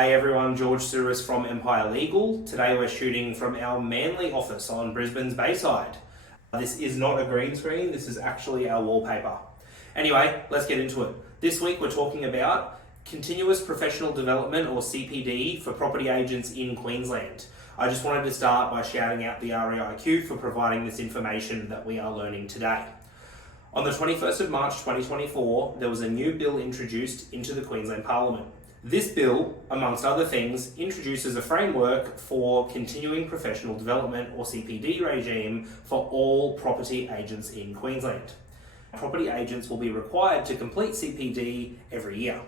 Hey everyone, George Suris from Empire Legal. Today we're shooting from our Manly office on Brisbane's Bayside. This is not a green screen, this is actually our wallpaper. Anyway, let's get into it. This week we're talking about continuous professional development, or CPD, for property agents in Queensland. I just wanted to start by shouting out the REIQ for providing this information that we are learning today. On the 21st of March 2024, there was a new bill introduced into the Queensland Parliament. This bill, amongst other things, introduces a framework for continuing professional development, or CPD regime, for all property agents in Queensland. Property agents will be required to complete CPD every year.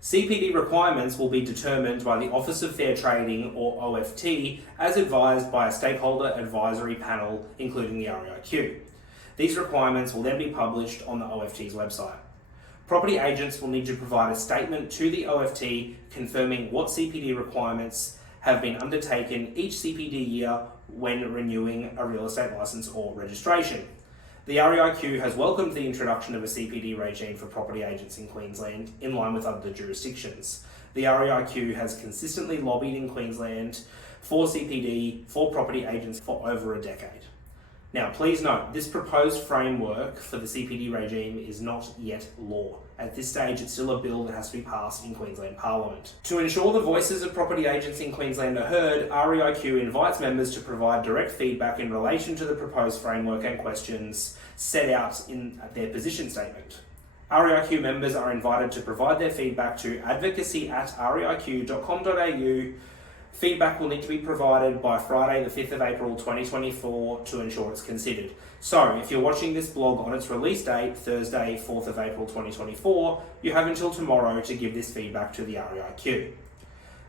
CPD requirements will be determined by the Office of Fair Trading, or OFT, as advised by a stakeholder advisory panel, including the REIQ. These requirements will then be published on the OFT's website. Property agents will need to provide a statement to the OFT confirming what CPD requirements have been undertaken each CPD year when renewing a real estate licence or registration. The REIQ has welcomed the introduction of a CPD regime for property agents in Queensland in line with other jurisdictions. The REIQ has consistently lobbied in Queensland for CPD for property agents for over a decade. Now, please note, this proposed framework for the CPD regime is not yet law. At this stage, it's still a bill that has to be passed in Queensland Parliament. To ensure the voices of property agents in Queensland are heard, REIQ invites members to provide direct feedback in relation to the proposed framework and questions set out in their position statement. REIQ members are invited to provide their feedback to advocacy@reiq.com.au. Feedback will need to be provided by Friday the 5th of April 2024 to ensure it's considered. So, if you're watching this blog on its release date, Thursday 4th of April 2024, you have until tomorrow to give this feedback to the REIQ.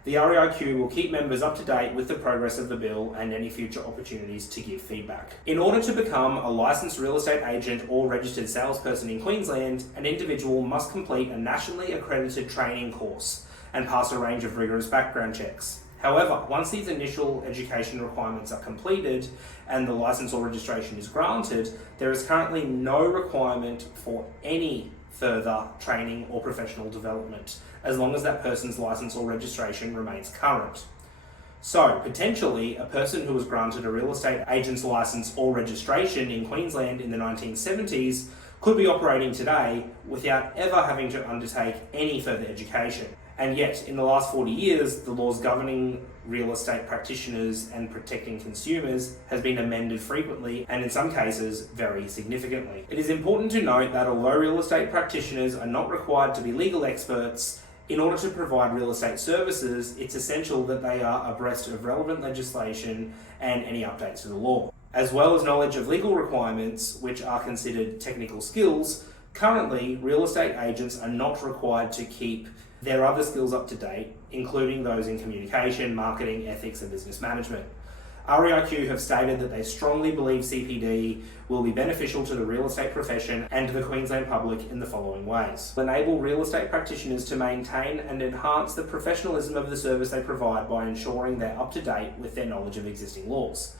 The REIQ will keep members up to date with the progress of the bill and any future opportunities to give feedback. In order to become a licensed real estate agent or registered salesperson in Queensland, an individual must complete a nationally accredited training course and pass a range of rigorous background checks. However, once these initial education requirements are completed and the license or registration is granted, there is currently no requirement for any further training or professional development, as long as that person's license or registration remains current. So, potentially, a person who was granted a real estate agent's license or registration in Queensland in the 1970s could be operating today without ever having to undertake any further education. And yet, in the last 40 years, the laws governing real estate practitioners and protecting consumers has been amended frequently, and in some cases, very significantly. It is important to note that although real estate practitioners are not required to be legal experts, in order to provide real estate services, it's essential that they are abreast of relevant legislation and any updates to the law. As well as knowledge of legal requirements, which are considered technical skills, currently, real estate agents are not required to keep their other skills up to date, including those in communication, marketing, ethics, and business management. REIQ have stated that they strongly believe CPD will be beneficial to the real estate profession and to the Queensland public in the following ways. Enable real estate practitioners to maintain and enhance the professionalism of the service they provide by ensuring they're up to date with their knowledge of existing laws.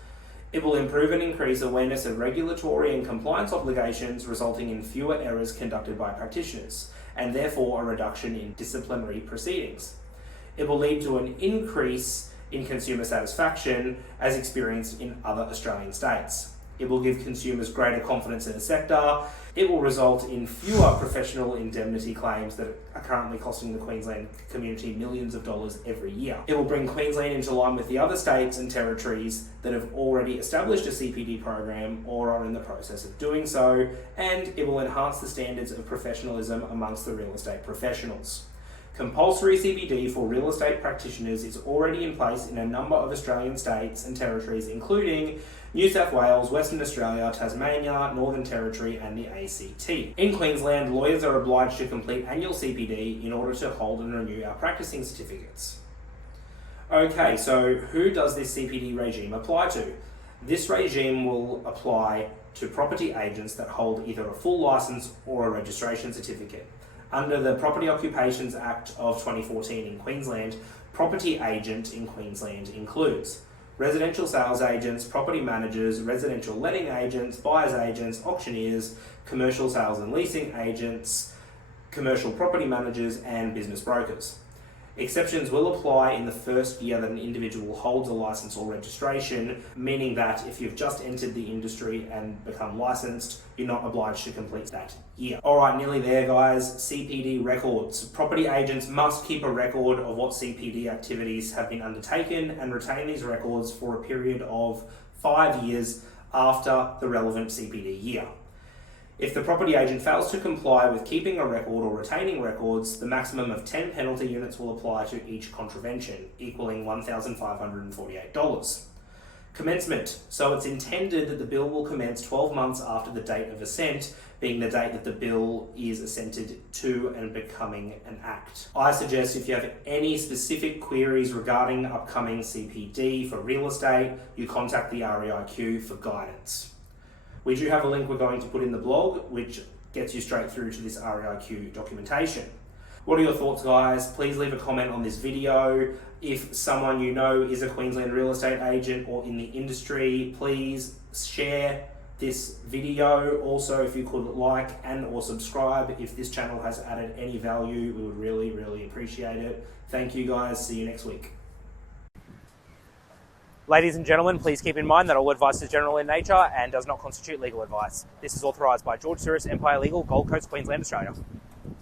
It will improve and increase awareness of regulatory and compliance obligations, resulting in fewer errors conducted by practitioners, and therefore a reduction in disciplinary proceedings. It will lead to an increase in consumer satisfaction as experienced in other Australian states. It will give consumers greater confidence in the sector. It will result in fewer professional indemnity claims that are currently costing the Queensland community millions of dollars every year. It will bring Queensland into line with the other states and territories that have already established a CPD program or are in the process of doing so, and it will enhance the standards of professionalism amongst the real estate professionals. Compulsory CPD for real estate practitioners is already in place in a number of Australian states and territories, including New South Wales, Western Australia, Tasmania, Northern Territory, and the ACT. In Queensland, lawyers are obliged to complete annual CPD in order to hold and renew our practicing certificates. Okay, so who does this CPD regime apply to? This regime will apply to property agents that hold either a full licence or a registration certificate. Under the Property Occupations Act of 2014 in Queensland, property agent in Queensland includes residential sales agents, property managers, residential letting agents, buyers agents, auctioneers, commercial sales and leasing agents, commercial property managers, and business brokers. Exceptions will apply in the first year that an individual holds a license or registration, meaning that if you've just entered the industry and become licensed, you're not obliged to complete that year. Alright, nearly there guys. CPD records. Property agents must keep a record of what CPD activities have been undertaken and retain these records for a period of 5 years after the relevant CPD year. If the property agent fails to comply with keeping a record or retaining records, the maximum of 10 penalty units will apply to each contravention, equaling $1,548. Commencement. So it's intended that the bill will commence 12 months after the date of assent, being the date that the bill is assented to and becoming an act. I suggest if you have any specific queries regarding upcoming CPD for real estate, you contact the REIQ for guidance. We do have a link we're going to put in the blog, which gets you straight through to this REIQ documentation. What are your thoughts, guys? Please leave a comment on this video. If someone you know is a Queensland real estate agent or in the industry, please share this video. Also, if you could like and or subscribe if this channel has added any value, we would really, really appreciate it. Thank you guys. See you next week. Ladies and gentlemen, please keep in mind that all advice is general in nature and does not constitute legal advice. This is authorised by George Souris Empire Legal, Gold Coast, Queensland, Australia.